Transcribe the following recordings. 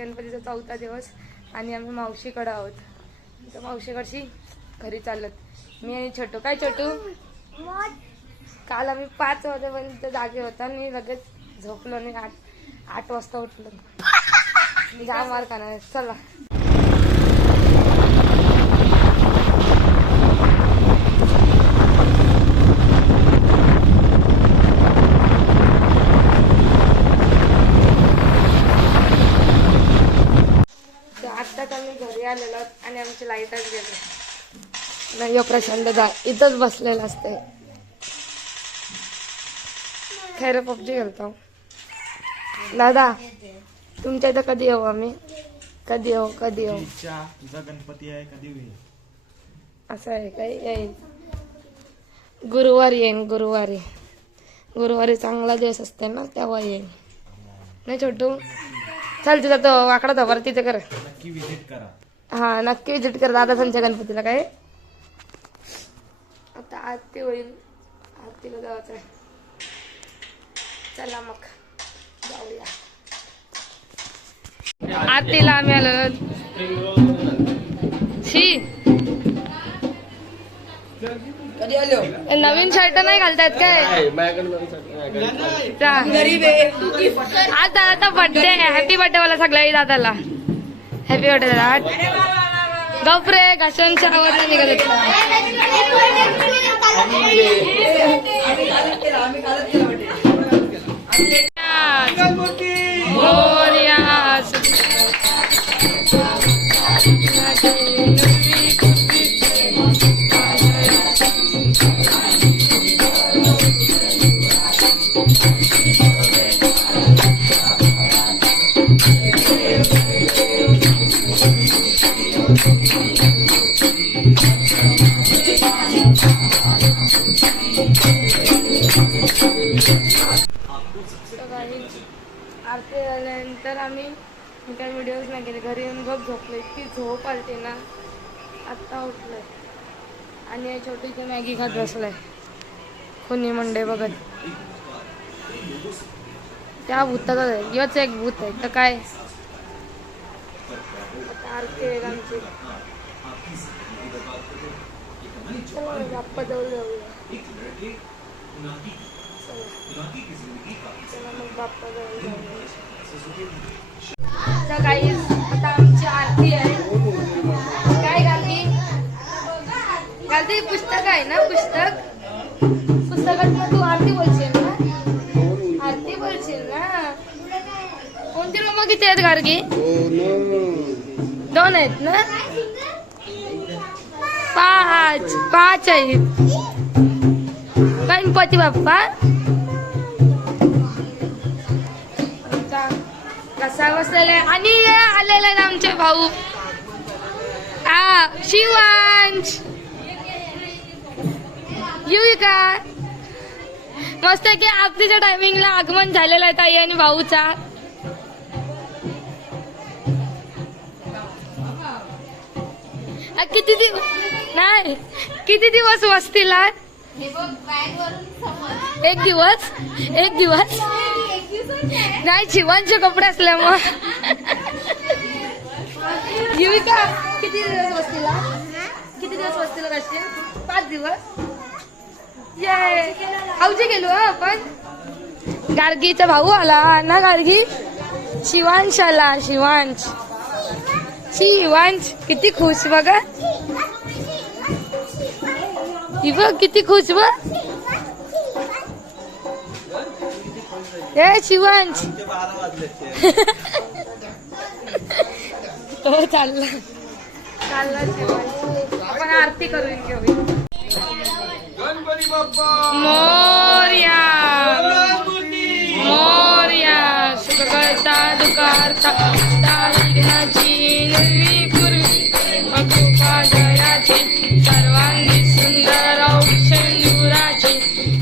गणपतीचा 4था दिवस आणि आम्ही मावशीकडे आहोत. तर मावशीकडची घरी चालत मी आणि छोटू. काय छोटू? काल आम्ही 5 वाजेपर्यंत जागे होता आणि लगेच झोपलो आणि 8 वाजता उठलो. जा मार खाणार. चला आत्ताच आम्ही घरी आलेलो आणि आमची लाईटच गेली नाही. प्रचंड इथंच बसलेलं असते. खैर पबजी खेळतो. दादा तुमच्या इथं कधी येऊ आम्ही? कधी येऊ तुझा गणपती आहे कधी होईल? असं आहे काय? येईल गुरुवारी येईन. गुरुवारी चांगला दिवस असते ना तेव्हा येईन. नाही छोटू चल तुझा तो वाकडा धबार तिथे कर. नक्की विजिट करा. हा नक्की विजिट कर दादा तुमच्या गणपतीला. काय आता आरती होईल. आरतीला जायचं आहे. चला मग जाऊया. आरतीला आम्ही आलो. नवीन शर्ट नाही घालतात काय? आज दादाचा बर्थडे आहे. हॅपी बर्थडे मला सगळ्या दादाला. हॅपी बर्थडे दादा. गपरे घाशांच्या आवाज निघत आरती झाल्यानंतर आम्ही काही व्हिडिओज नाही केले. घरी येऊन गप झोपलो. इतकी झोप आलती ना. आत्ता उठलोय आणि छोटीची मॅगी खात बसलाय. कोणी मंडे बघत. त्या भूताचा योच एक भूत आहे तर काय. आरती आहे आमची. बाप्पा जवळ जाऊया. चला मग बाप्पा जवळ जाऊया. तर काही आता आमची आरती आहे. काय घालती पुस्तक आहे ना. पुस्तकात तू आरती बोलशील ना. आरती बोलशील ना. कोणती रूम किती आहेत गार्गी? 2 आहेत ना. 5 आहेत. गणपती बाप्पा कसा बसलेला आहे. आणि आलेला आहे आमचे भाऊ शिवांश. येऊ का? मस्त की आरतीच्या टायमिंगला आगमन झालेलं आहे ताई आणि भाऊचा. किती दिवस वस्तीला? एक दिवस नाही. शिवांचे कपडे असल्यामुळे येऊ का? किती दिवस वस्तीला असतील? 5 दिवस. आऊजी गेलो आपण. गार्गीचा भाऊ आला ना. गार्गी शिवांश आला. शिवांश किती खुश बघा. ही बघ किती खुश बघ. शिवांश तो चालला शिवांश. आपण आरती करून घेऊया. गणपती बाप्पा मोरया सुखकर्ता दुःखहर्ता विघ्नाची निर्विपूर्वी कृपा जयाची सर्वांगी सुंदर औषधुराची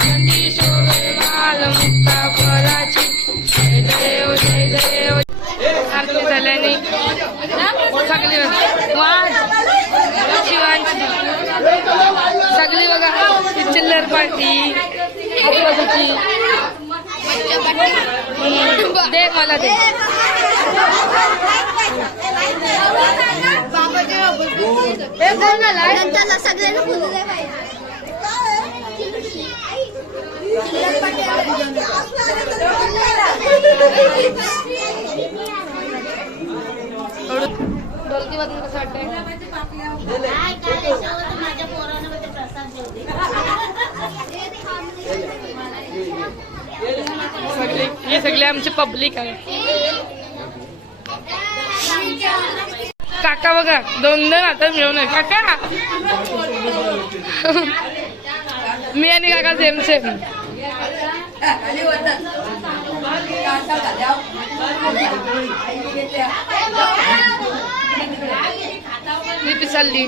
नदी शोभे बाल मुक्ता फळाची. जय देव जय देव. आरती झाल्याने सगळी शिवांची सगळी बघा. चिल्लर पार्टी दे मला दे. हे कोण आलाय? सगळ्यांना बोलू दे बाई. ढोलकी वाजून कसं वाटतंय? माझ्या पोरांना मध्ये प्रसाद जेवते. हे सगळे आमचे पब्लिक आहे. काका बघा दोन आता मिळून आहे. काका मी आणि काका सेम सेम. मी पिसलली.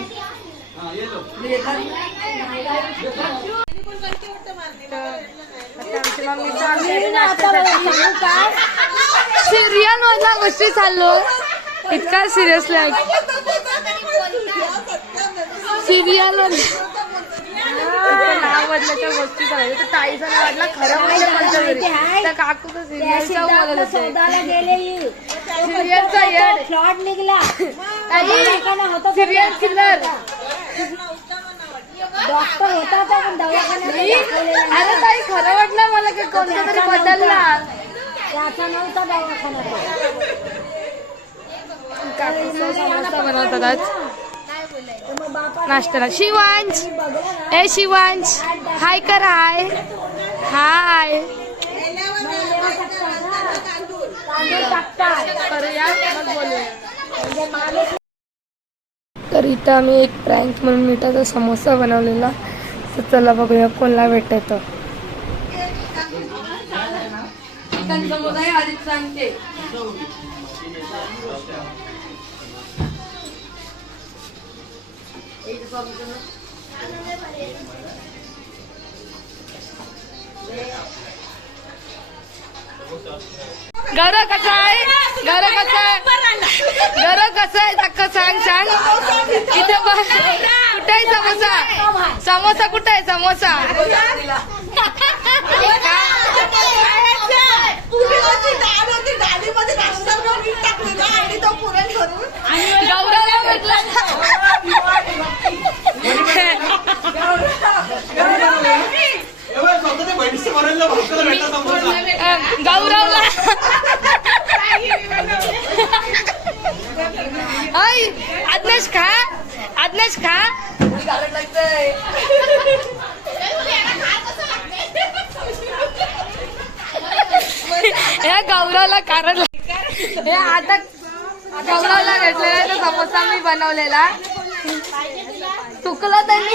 सिरियल मधल्या गोष्टी चाललो इतका सिरियसली सिरियल नाव बदलाच्या गोष्टी चालल्या. ताईचा नाव वाटला खरं म्हणजे त्या काकू तर सिरियलचा बोलत होते. सिरियलचा येड फ्लॉट निघला. सिरियल किलर डॉक्टर होता पण दवाखान्यात अरे ताई खरं वाटलं मला की कोणता तरी बदलला. त्याचा नव्हता दवाखान्यात. काकू समोसा बनवतात आज नाश्त्याला. शिवांश ए शिवांश हाय कर. हाय हाय करूया मग बोलूया. तर इथं आम्ही एक प्रँक म्हणून मिठाचा समोसा बनवलेला. तर चला बघूया कोणला भेटत. चिकन समोसा आहे आधीच सांगते. घर कसं आहे? घर कसं आहे? घर कसं आहे? अक्का सांग सांग. इथे बघ कुठे आहे समोसा? समोसा कुठे आहे? समोसा गौरवला भेटला. गौरवला आज्ञेश खा. आज्ञेश खा. हे गौरवला कारण हे आता गौरवला भेटलेला आहे. तो समोसा मी बनवलेला चुकलं त्यांनी.